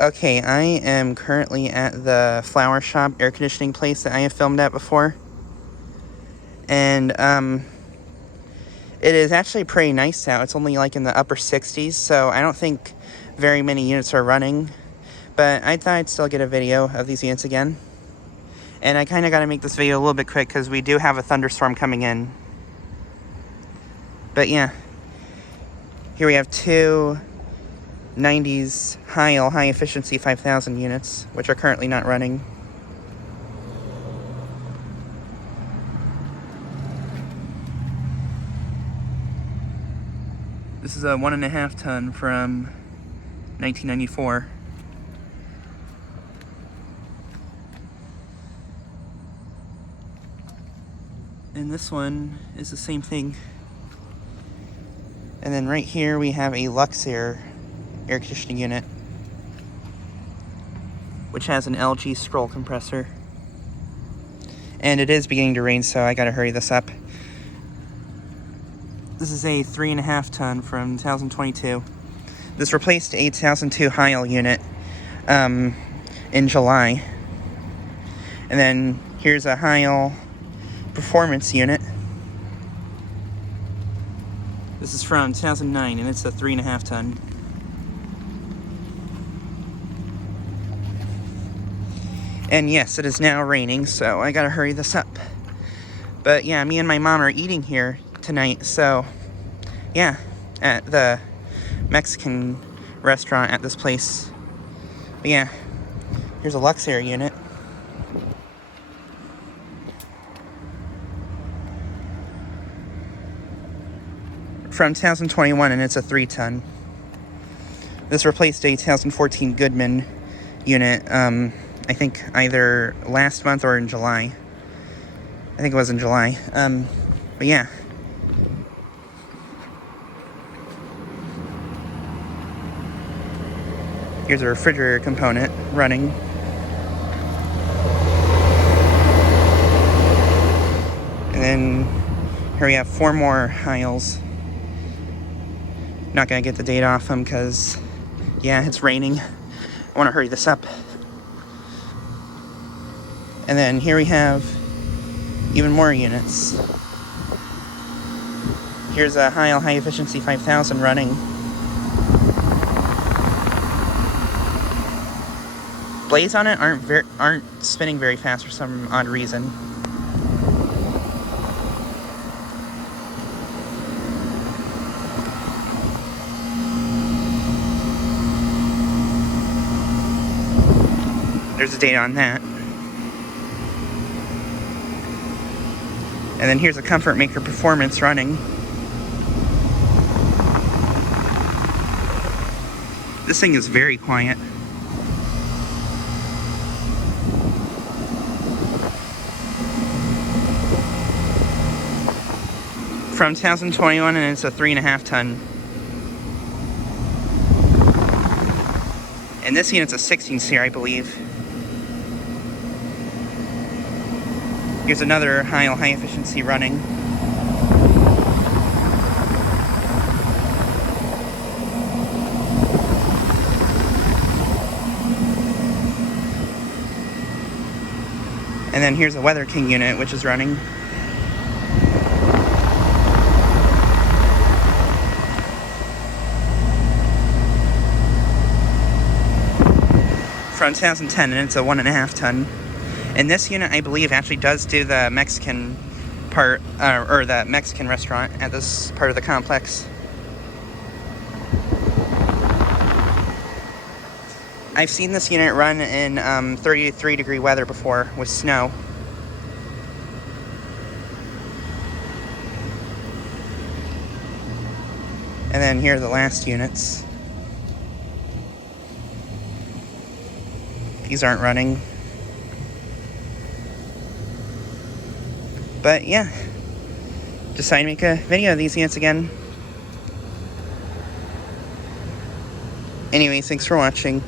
Okay, I am currently at the flower shop air conditioning place that I have filmed at before. And, it is actually pretty nice out. It's only like in the upper 60s, so I don't think very many units are running. But I thought I'd still get a video of these units again. And I kind of got to make this video a little bit quick because we do have a thunderstorm coming in. But yeah, here we have two 90s high efficiency 5000 units, which are currently not running. This is a 1.5 ton from 1994. And this one is the same thing. And then right here we have a Luxair air conditioning unit, which has an LG scroll compressor. And it is beginning to rain, so I gotta hurry this up. This is a 3.5 ton from 2022. This replaced a 2002 Heil unit in July. And then here's a Heil performance unit. This is from 2009, and it's a 3.5 ton. And yes, it is now raining, so I gotta hurry this up. But yeah, me and my mom are eating here tonight, so yeah, at the Mexican restaurant at this place. But yeah, here's a Luxair unit. From 2021, and it's a 3 ton. This replaced a 2014 Goodman unit, I think either last month or in July. I think it was in July. But yeah. Here's a refrigerator component running. And then here we have 4 more Heils. Not gonna get the date off them because, yeah, it's raining. I want to hurry this up. And then here we have even more units. Here's a Heil high efficiency 5000 running. Blades on it aren't spinning very fast for some odd reason. There's a date on that. And then here's a Comfort Maker Performance running. This thing is very quiet. From 2021, and it's a 3.5 ton. And this unit's a 16 SEER, I believe. Here's another Heil high efficiency running. And then here's a Weather King unit, which is running. From 2010, and it's a 1.5 ton. And this unit, I believe, actually does do the Mexican part, or the Mexican restaurant at this part of the complex. I've seen this unit run in 33-degree weather before with snow. And then here are the last units. These aren't running. But yeah, decided to make a video of these units again. Anyways, thanks for watching.